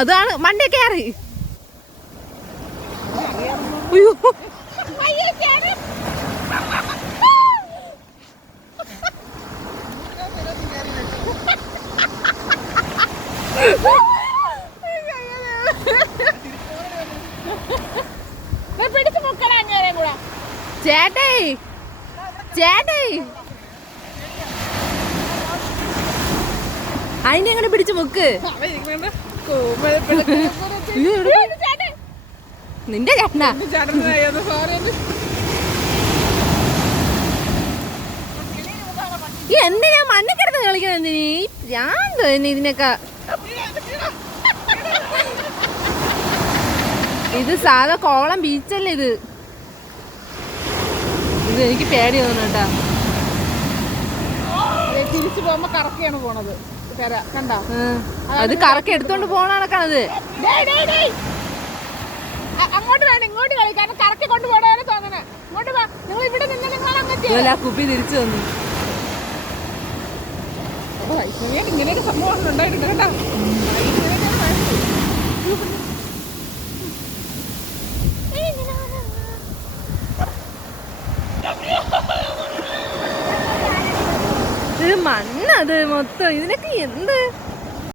അതാണ് മണ്ടേ കയറി. ചേട്ടായി ചേട്ടായി അതിനെ അങ്ങനെ പിടിച്ചു മുക്ക്. നിന്റെ ചേട്ടനാ? എന്തിനാ മണ്ണിൽ കിടന്ന് കളിക്കുന്നത്? ഞാൻ ഇതിനൊക്കെ ഇത് സാധാ കോളം ബീച്ചല്ലേ ഇത്. ഇത് എനിക്ക് പേടി തോന്നുന്നു കേട്ടാ. തിരിച്ചു പോകുമ്പോ കറക്കിയാണ് പോണത്. കണ്ടോ? അത് കറക്കി എടുത്തോണ്ട് പോണത്. അങ്ങോട്ട് വേണം ഇങ്ങോട്ട് കളിക്കാൻ. കറക്കി കൊണ്ട് പോകാനാണ് തോന്നണേ. ഇങ്ങോട്ട് വാ. നിങ്ങൾ ഇവിടെ നിന്ന് നിങ്ങൾ അങ്ങോട്ട് കുപ്പി തിരിച്ചു വന്നു. ഇങ്ങനെയൊക്കെ സംഭവം ഉണ്ടായിട്ടുണ്ട് കേട്ടോ. ഇത് മണ്ണത് മൊത്തം. ഇതിനൊക്കെ എന്ത്